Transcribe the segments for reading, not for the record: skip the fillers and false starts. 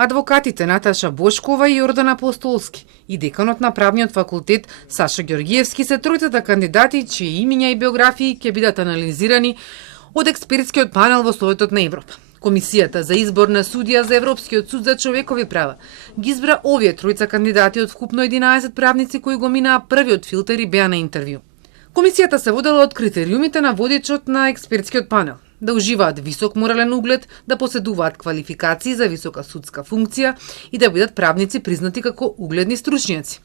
Адвокатите Наташа Бошкова и Јордан Апостолски и деканот на правниот факултет Саша Ѓоргиевски се тројцата кандидати чии имиња и биографии ќе бидат анализирани од експертскиот панел во Советот на Европа. Комисијата за избор на судија за Европскиот суд за човекови права ги избра овие тројца кандидати од вкупно 11 правници кои го минаа првиот филтер и беа на интервју. Комисијата се водела од критериумите на водичот на експертскиот панел: да уживаат висок морален углед, да поседуваат квалификации за висока судска функција и да бидат правници признати како угледни стручњаци.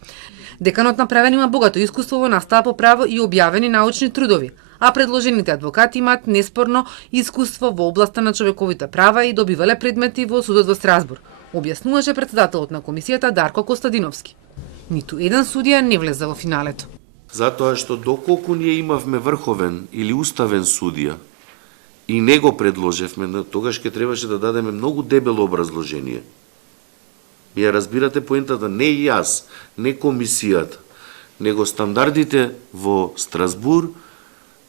Деканот на правен има богато искуство во настава по право и објавени научни трудови, а предложените адвокати имаат неспорно искуство во областа на човековите права и добивале предмети во судот во Страсбург, објаснуваше председателот на комисијата Дарко Костадиновски. Ниту еден судија не влезе во финалето. Затоа што доколку ние имавме врховен или уставен судија и не го предложевме, тогаш ќе требаше да дадеме многу дебело образложение. Ја разбирате поентата, не јас, не комисијата, него стандардите во Страсбург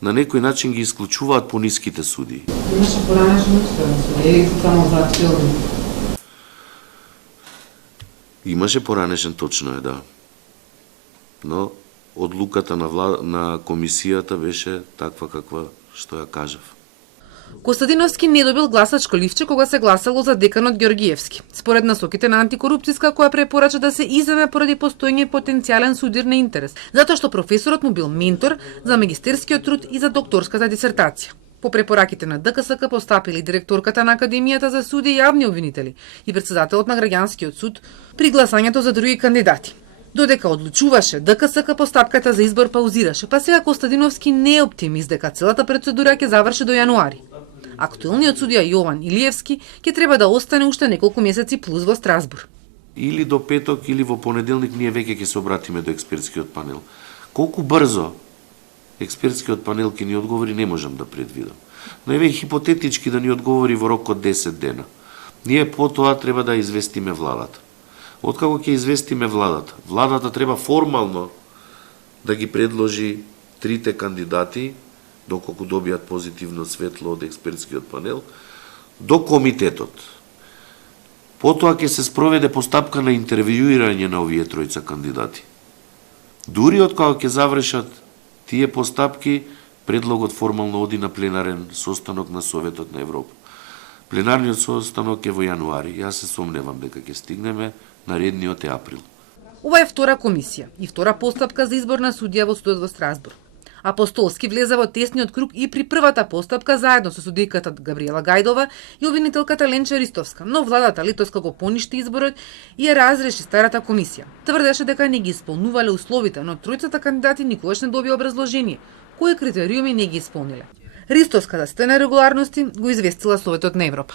на некој начин ги исклучуваат пониските судии. Имаше поранешен уставен судија или само затвилни? Имаше поранешен, точно е, да. Но одлуката на комисијата беше таква каква што ја кажав. Костадиновски не добил гласачко ливче кога се гласало за деканот Ѓоргиевски. Според насоките на антикорупцијска која препорача да се иземе поради постоење потенцијален судир на интерес, затоа што професорот му бил ментор за магистерскиот труд и за докторската дисертација. По препораките на ДКСК постапили директорката на Академијата за суди и јавни обвинители и председателот на Граѓанскиот суд при гласањето за други кандидати. Додека одлучуваше, ДКСК постапката за избор паузираше, па сега Костадиновски не е оптимист дека целата процедура ќе заврши до јануари. Актуелниот судија Јован Илиевски ќе треба да остане уште неколку месеци плюс во Страсбург. Или до петок, или во понеделник ние веќе ќе се обратиме до експертскиот панел. Колку брзо експертскиот панел ќе ни одговори, не можам да предвидам. Но еве хипотетички да ни одговори во рок од 10 дена. Ние потоа треба да известиме владата. Откако ќе известиме владата, владата треба формално да ги предложи трите кандидати, доколку добијат позитивно светло од експертскиот панел, до комитетот. Потоа ќе се спроведе постапка на интервјуирање на овие тројца кандидати. Дури откако ќе завршат тие постапки, предлогот формално оди на пленарен состанок на Советот на Европа. Пленарниот состанок е во јануари. Јас се сомневам дека ќе стигнеме, наредниот е април. Ова е втора комисија и втора постапка за избор на судија во судот во Страсбург. Апостолски влезе во тесниот круг и при првата постапка заедно со судијката Габриела Гајдова и обвинителката Ленча Ристовска, но владата летоска го поништи изборот и ја разреши старата комисија. Тврдеше дека не ги исполнувале условите, но тројцата кандидати никогаш не добија образложение кои критериуми не ги исполниле. Ристовска за стена регуларности го известила Советот на Европа.